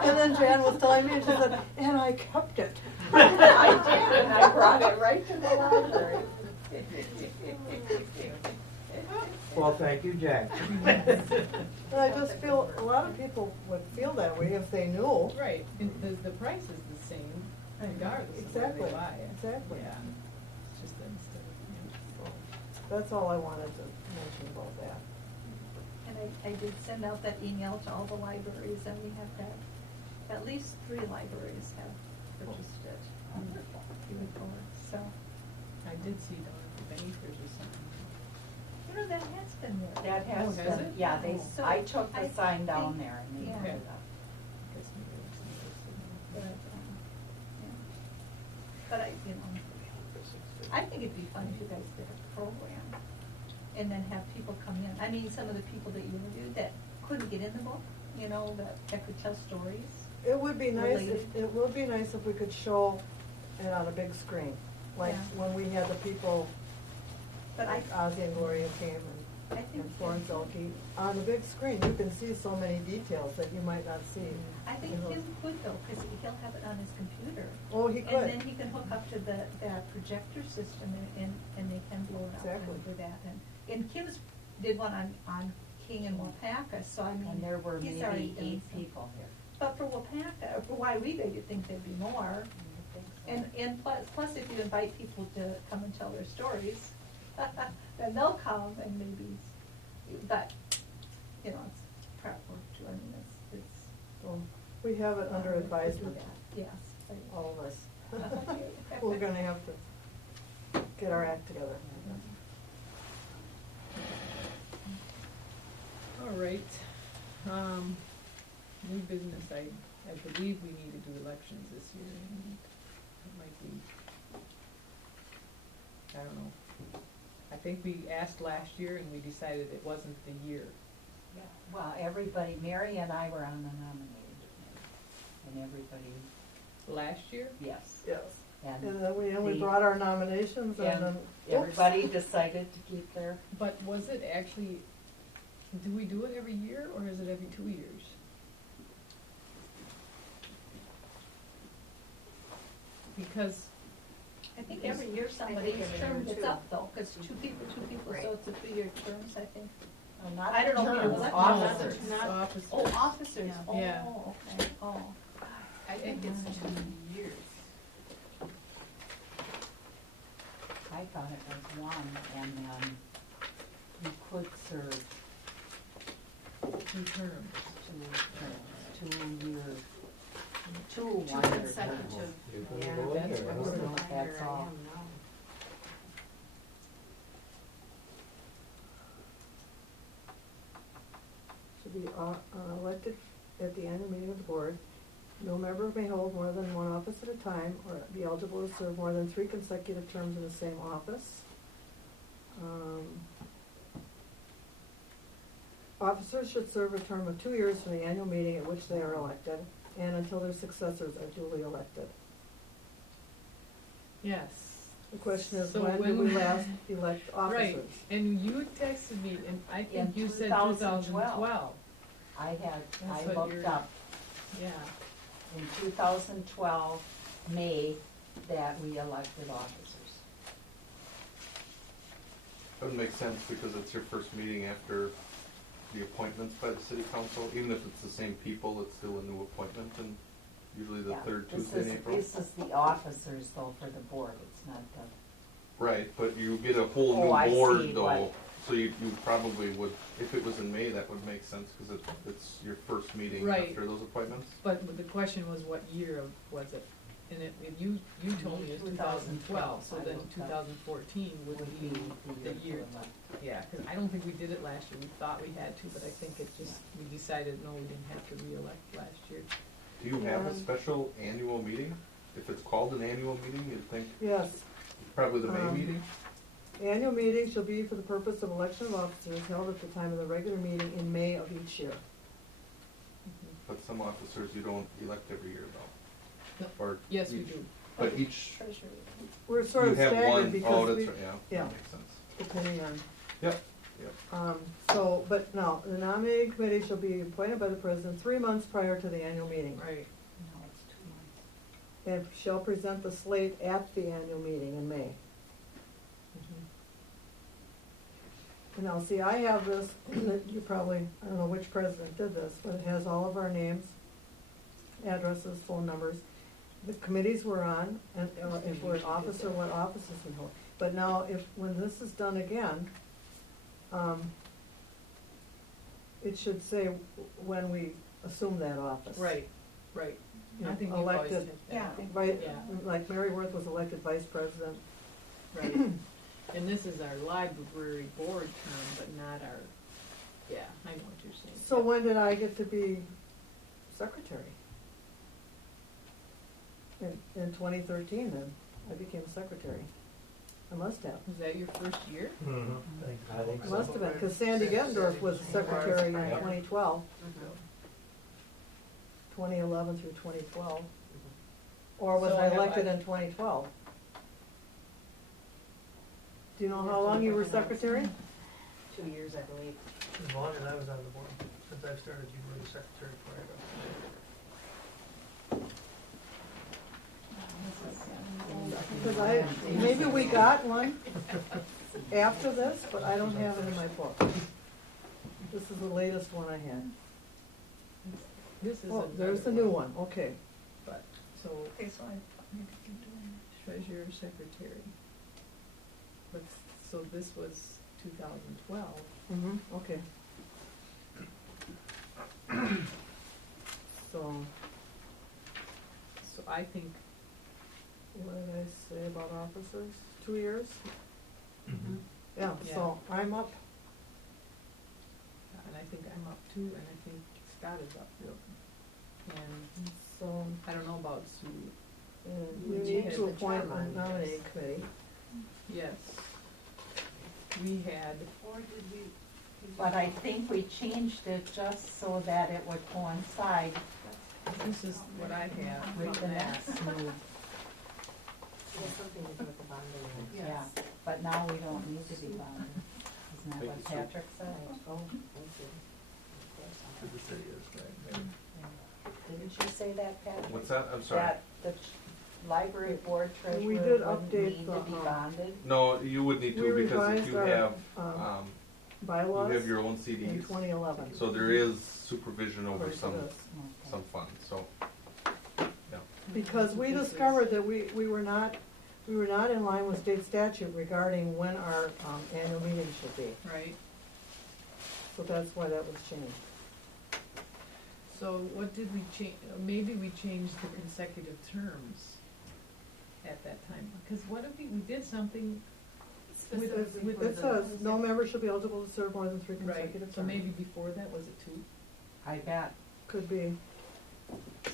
And then Jan was telling me, and she said, and I kept it. I did, and I brought it right to the library. Well, thank you, Jack. And I just feel, a lot of people would feel that way if they knew. Right, and the price is the same regardless of where Exactly, they buy it. exactly. Yeah, it's just that instead of, That's all I wanted to mention about that. And I did send out that email to all the libraries, and we have that, at least 3 libraries have purchased it. Wonderful. So, I did see down at the bankers or something. heard that has been there. That has Oh, has been, it? yeah, So I took the I sign down think- there and they yeah. put it Okay. up. Guess maybe it's interesting. But, yeah. But I think it'd be fun if you guys did a program and then have people come in. I mean, some of the people that you interviewed that couldn't get in the book, that could tell stories. It would be nice, Related. it would be nice if we could show it on a big screen. Like Yeah. when we had the people, But like Ozzy and Gloria came I and think. Florence Elke. On the big screen, you can see so many details that you might not see. I think in those- Kim could though, because he'll have it on his computer. Oh, he And then could. he can hook up to that projector system and they can blow it up Exactly. and do that. And Kim's did one on King and Wapaka, so I mean. And there were he's already maybe done 8 some. people here. But for Wapaka, for Weyauwega, you'd think there'd be more. I think so. And plus if you invite people to come and tell their stories, then they'll come and maybe, but, it's prep work too, I mean, it's. So we have it under to do advisement, that. Yes. all of us. Okay. We're gonna have to get our act together. All right, new business, I believe we need to do elections this year, and it might be, I don't know. I think we asked last year and we decided it wasn't the year. Yeah, well, everybody, Mary and I were on the nominating committee, and everybody, Last year? yes. Yes. And And then we the- brought our nominations and and then. everybody decided to keep their, But was it actually, do we do it every year or is it every 2 years? Because, I think every year somebody's every term year gets too. up though, because two people, Right. so it's a 3-year terms, I think. well, not I don't know if terms, it was officers. not- officers. Oh, officers, Yeah. oh, okay, oh. I think it's 2 years. I thought it was 1, and then you could serve 2 terms. 2 terms, 2 years, 2 Two 1-year terms. consecutive. You're gonna Yeah, go in that's there, what huh? we're doing. That's all. Should be elected at the annual meeting of the board. No member may hold more than one office at a time or be eligible to serve more than 3 consecutive terms in the same office. Officers should serve a term of 2 years from the annual meeting at which they are elected and until their successors are duly elected. Yes. The question is, So when do we last elect officers? Right, and you texted me, and I think In you said 2012. 2012. I That's what looked you're- up Yeah, in 2012, May, that we elected officers. That would make sense because it's your first meeting after the appointments by the city council. Even if it's the same people, it's still a new appointment and usually the Yeah, third this Tuesday in is- April. This is the officers though for the board, it's not the, Right, but you get a whole Oh, I new see board though, what- so you probably would, if it was in May, that would make sense, cause it's your first meeting Right. after those appointments. but the question was what year was it? And if you told me it's 2012, so I then looked up. 2014 would be the year. for elect. Yeah, because I don't think we did it last year, we thought we had to, but I think it just, we decided, no, we didn't have to re-elect last year. Do you have a Yeah. special annual meeting? If it's called an annual meeting, you'd think Yes. probably the May Um, meeting? The annual meeting shall be for the purpose of election of officers held at the time of the regular meeting in May of each year. But some officers you don't elect every year though. No. Or Yes, we each- do. But each, Treasurer. We're sort you of have staggered one, oh, because that's we, right, yeah, yeah. that makes sense. depending on, Yep, yep. so, but no, the nominating committee shall be appointed by the president 3 months prior to the annual meeting. Right. No, it's 2 months. And shall present the slate at the annual meeting in May. Now, see, I have this, you probably, I don't know which president did this, but it has all of our names, addresses, phone numbers, the committees we're on, and if we're an officer, what offices we hold. But now, when this is done again, it should say when we assume that office. Right, right. You I know, think you've always elected, said that. Yeah. right, Yeah. like Mary Worth was elected vice president. Right. And this is our library board term, but not our, yeah, I know what you're saying. So Yeah. when did I get to be secretary? In 2013 then, I became secretary. I must have. Was that your first year? Mm-hmm. I think It so. must have been, because Sandy Gettendorf was secretary in Yeah. 2012, Mhm. 2011 through 2012. Or was So I have elected I- in 2012? Do you know how long you were secretary? 2 years, I believe. As long as I was on the board, since I've started, you were the secretary prior to. Because maybe we got one after this, but I don't have it in my book. This is the latest one I had. This is Oh, there's the another new one, okay. But, so, Okay, so I, maybe you can do treasurer, secretary. But, so this was 2012. Mm-hmm, okay. So, So I think, what did I say about officers? 2 years? Mhm. Yeah, so I'm up. and I think I'm up too, and I think Scott is up too. And So, I don't know about Sue. and We you need changed to the appoint term a on nominating this. committee. Yes. We had, Or did we? But I think we changed it just so that it would coincide this is what I have with from the that. next move. It has something to do with the bonding. Yeah, but now we don't need to be bonded. Isn't that Thank what you, Sue. Patrick said? Oh, thank you. To the city is, right? Didn't you say that, Patrick? What's that? I'm sorry. That the library board treasurer We did wouldn't update need the, to be bonded? No, you would need We to, because if revised you our, have, you you have your bylaws own in CDs. 2011. So there is supervision over according to some, this. Okay. some funds, so, yeah. Because we This is- discovered that we were not in line with state statute regarding when our annual meeting should be. Right, So that's why that was changed. so what did we change, maybe we changed the consecutive terms at that time, because what if we did something, Specifically for It the. says, no member shall be eligible to serve more than 3 right, consecutive terms. so maybe before that, was it 2? I bet. Could be,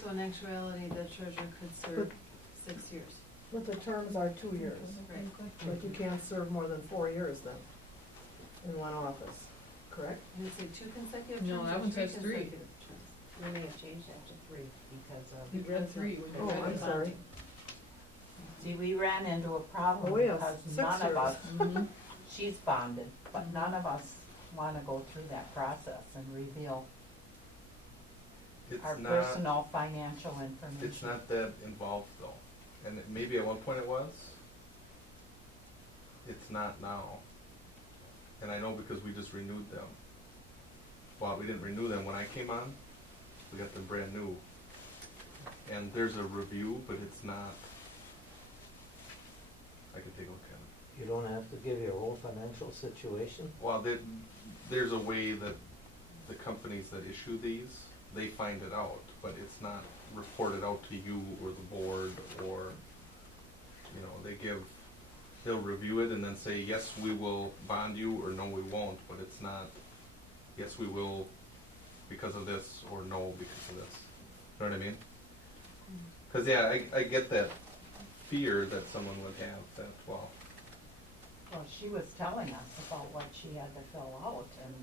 So in actuality, the treasurer could serve 6 years. but the terms are 2 years. Right. But you can't serve more than 4 years then, in one office, correct? Did it say 2 consecutive No, terms that or one 3 says 3. consecutive terms? We may have changed that to 3 because of. We read 3 when Oh, we read I'm the sorry. bonding. See, we ran into a problem Oh, yes, because 6 none of years. us, Mhm. she's bonded, but none of us wanna go through that process and reveal our It's not, personal financial information. it's not that involved though, and maybe at one point it was. It's not now. And I know because we just renewed them. Well, we didn't renew them when I came on, we got them brand new. And there's a review, but it's not, I could take a look at it. You don't have to give your whole financial situation? Well, there's a way that the companies that issue these, they find it out, but it's not reported out to you or the board or, you know, they'll review it and then say, yes, we will bond you, or no, we won't, but it's not, yes, we will because of this, or no, because of this. You know what I mean? Cause yeah, I get that fear that someone would have that, well, Well, she was telling us about what she had to fill out and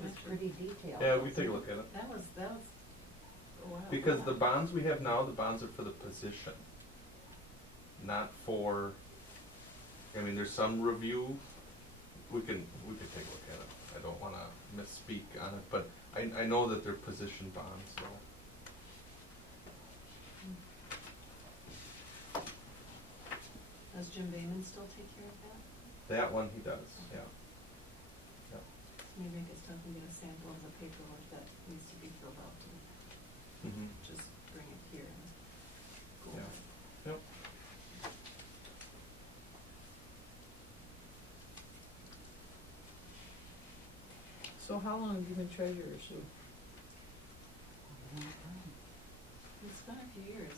it was pretty detailed. yeah, we take a look at it. That was a while Because back. the bonds we have now, the bonds are for the position, not for, I mean, there's some review, we can take a look at it. I don't wanna misspeak on it, but I know that they're position bonds, so. Does Jim Bayman still take care of that? That one he does, yeah. Yep. Maybe I could still can get a sample of the paperwork that needs to be filled out and Mhm. just bring it here and go Yeah. over it. Yep. So how long have you been treasurer, Sue? It's been a few years.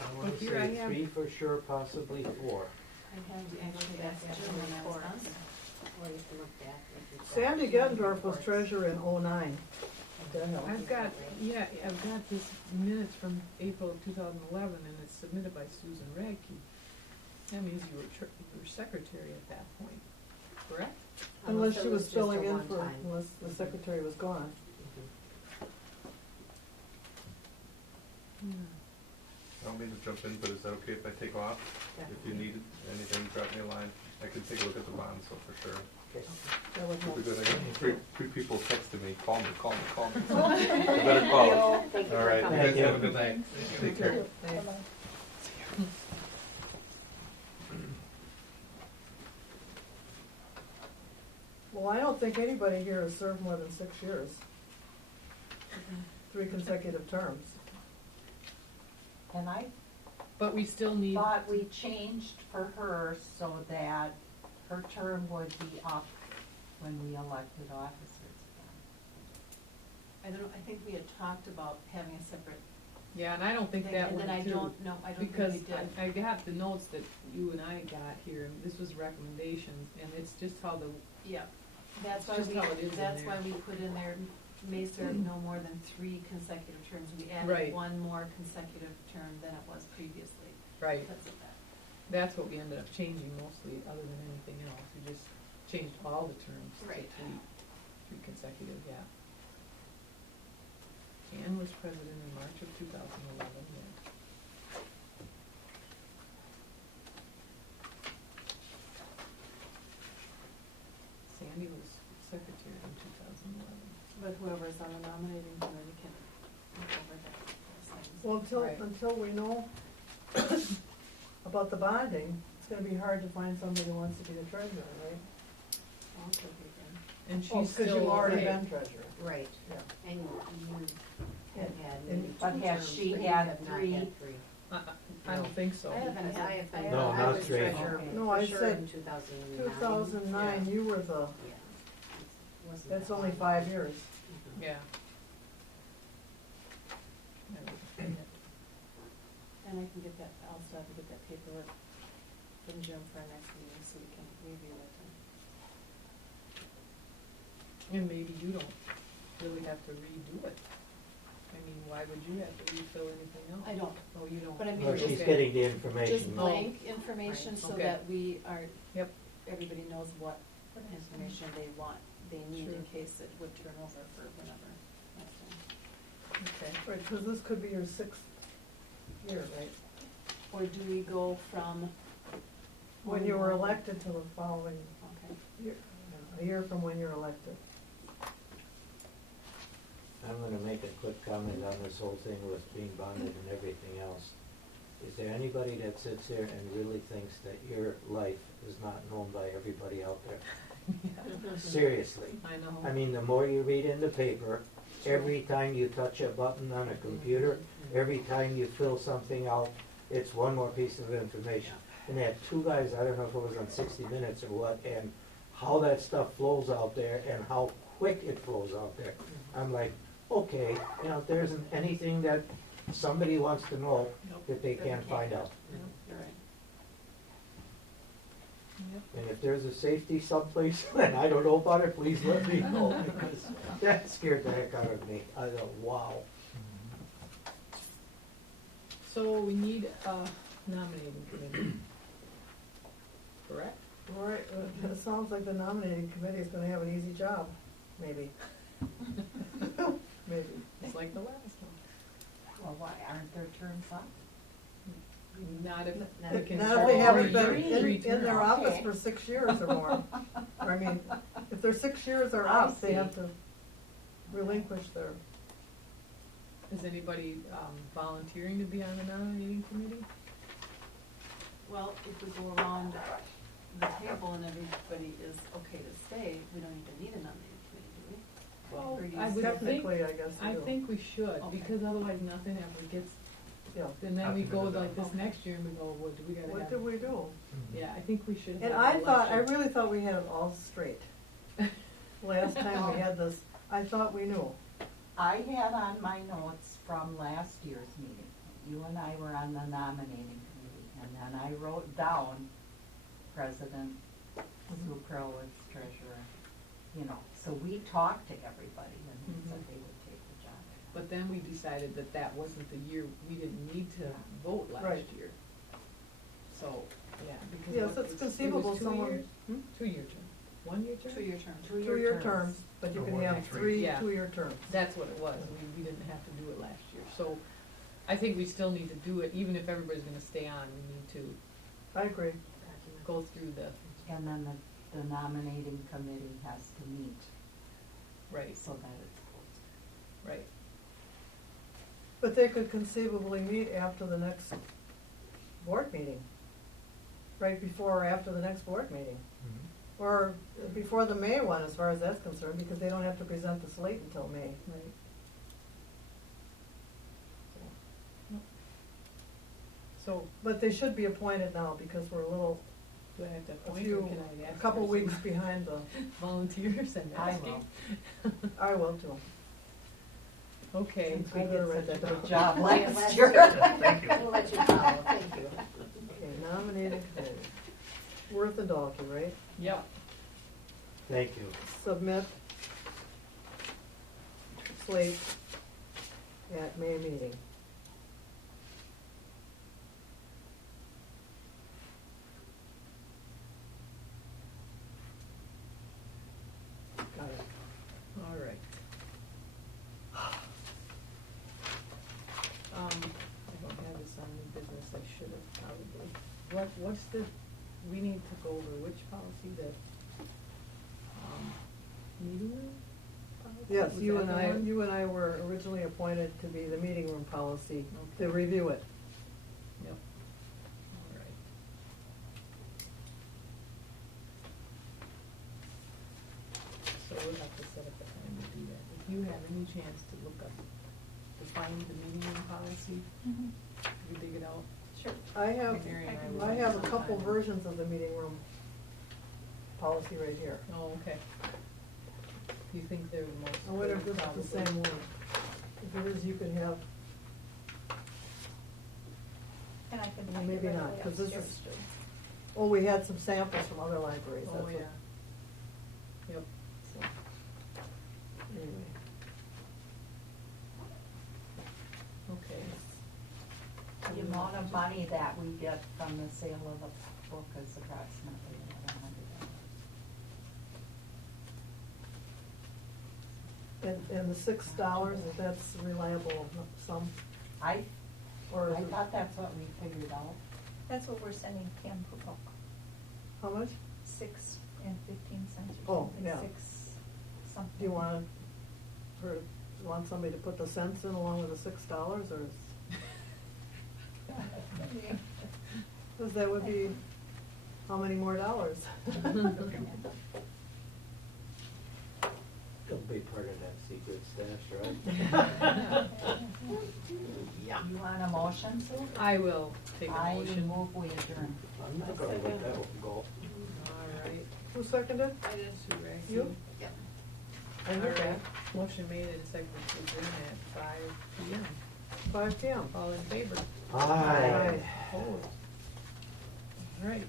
I wanna But here I say have- 3 for sure, possibly 4. I have actually asked Jim when I was done. Or you can look back if you've got Sandy Gettendorf was reports. treasurer in '09. I've got, yeah, I've got this minutes from April of 2011, and it's submitted by Susan Radke. That means you were secretary at that point, correct? Unless it she was just filling a in for, one-time. unless the secretary was gone. I don't mean to jump in, but is that okay if I take off? If you need anything, drop me a line. I can take a look at the bond, so for sure. Okay. That was It'll be no- good. I got three people texting me, call me. I better call. Thank you All for right, you coming. guys have a good night. Take care. Bye-bye. Well, I don't think anybody here has served more than 6 years. 3 consecutive terms. And I But we still need, thought we changed for her so that her term would be up when we elected officers again. I don't know, I think we had talked about having a separate yeah, and I don't think thing, that and one then I too. don't, no, I don't think Because we did. I got the notes that you and I got here, and this was recommendations, and it's just how the, Yeah, that's why Just how it is in that's there. why we put in there, may serve no more than 3 consecutive terms. We Right. added 1 more consecutive term than it was previously right, because of that. that's what we ended up changing mostly, other than anything else. We just changed all the terms to Right. 3 consecutive, yeah. Ann was president in March of 2011, yeah. Sandy was secretary in 2011. But whoever's on the nominating committee can look over that, those things. Well, Right. until we know about the bonding, it's gonna be hard to find somebody who wants to be the treasurer, right? Also be good. And Oh, she's 'cause still. you've already okay. been treasurer. Right, Yeah. and you have had And- maybe but 2 has terms, she but you had have not 3? had 3. I don't think so. I haven't Because I have been, No, I not was 3. treasurer Okay. No, for I sure said in 2009. 2009, you were the, Yeah. Wasn't that's that only long. 5 years. Mhm. Yeah. That was it. And I can get that, I'll still have to get that paperwork from Jim for our next meeting so we can review it. And maybe you don't really have to redo it. I mean, why would you have to refill anything else? I don't. Oh, you don't? But I mean, Or just- she's getting the Just information. blank information so Okay. that we are, Yep. everybody knows what information they want, they need in Sure. case it would turn over for whenever. Okay. Right, because this could be your 6th year, right? Or do we go from? When you were elected to the following Okay. year, a year from when you're elected. I'm gonna make a quick comment on this whole thing with being bonded and everything else. Is there anybody that sits there and really thinks that your life is not known by everybody out there? Seriously. I know. I mean, the more you read in the paper, every time you touch a button on a computer, every time you fill something out, it's one more piece of information. And they had 2 guys, I don't know if it was on 60 Minutes or what, and how that stuff flows out there and how quick it flows out there. I'm like, okay, you know, if there isn't anything that somebody wants to know Nope. that they can't find out. You're right. Yep. And if there's a safety someplace, and I don't know about it, please let me know, because that scared the heck out of me. I thought, wow. So we need a nominating committee. Correct? All right, it sounds like the nominating committee is gonna have an easy job, maybe. Maybe. It's like the last one. Well, why, aren't their terms up? Not if Not we if can. Not if serve they haven't three- been three in their terms. office Okay. for 6 years or more. Or I mean, if their 6 years are I up, they have see. to relinquish their, Is anybody volunteering to be on the nominating committee? Well, if we go around the table and everybody is okay to stay, we don't even need a nominating committee, do we? Well, Or do you I would say- technically, I guess, I do. think we should, Okay. because otherwise nothing ever gets, Yeah. and then we go Nothing like this Okay. next year and we go, what do we gotta have? What did we do? Yeah, I think we should have And an I election. really thought we had it all straight. Last time we had this, I thought we knew. I had on my notes from last year's meeting, you and I were on the nominating committee, and then I wrote down President, Sue Pearl was treasurer, you know, so we talked to everybody, and they said they would take the job. But then we decided that that wasn't the year, we didn't need to vote last Right. year. So, yeah, because. Yes, what it's was- conceivable it was 2 someone- years? Hmm? 2-year term, 1-year term? 2-year term. Two-year terms, but you So can one have and three. three Yeah. two-year terms. That's what it was, we didn't have to do it last year, so I think we still need to do it, even if everybody's gonna stay on, we need to I agree. go through the, And then the nominating committee has to meet right, so that it's closed. right. But they could conceivably meet after the next board meeting. Right before or after the next board meeting. Or before the May one, as far as that's concerned, because they don't have to present the slate until May. Right. So, But they should be appointed now, because we're a little, do I have to a appoint or few, can I ask? a couple for some weeks behind the, volunteers and I asking? I will too. Okay, Since we I did better write such a that good down. job Yeah, last last year. Thank you. We'll let you follow, thank you. Okay, nominating committee. Worth and Dalkey, right? yep, Thank you. Submit slate at May meeting. Got it. all right. I don't have this on new business, I should have probably. What's the, we need to go over which policy, the, meeting room policy? Yes, Was you that and the I, one? you and I were originally appointed to be the meeting room policy, to Okay. review it. Yep, all right. So we'll have to set up a time to do that. If you have any chance to look up, to find the meeting room policy, you dig it out. Sure. I have, Mary and I will I have a sometime. couple versions of the meeting room policy right here. Oh, okay. Do you think they're the most? I wonder if this current, is the probably? same one. If it is, you could have, And I can Well, find it maybe right not, away 'cause this upstairs, is- too. oh, we had some samples from other libraries, that's Oh, what. yeah. Yep. So, anyway. Okay. The amount of money that we get from the sale of a book is approximately $100. And the $6, if that's reliable sum, I or is it, thought that's what we figured out. That's what we're sending Kim per book, how much? 6 and 15 cents Oh, or something, yeah. 6 something. Do you want her, you want somebody to put the cents in along with the $6, or is? Because that would be, how many more dollars? It'll be part of that secret stash, right? You want a motion, Sue? I will take a I motion. move we adjourn. I'm not gonna let that one go. All right. Who seconded? I did. Sue Rag. You? Yep. I All heard that. right. Motion made and seconded to adjourn at 5 p.m. 5 p.m. All in favor? Aye. Opposed? All right.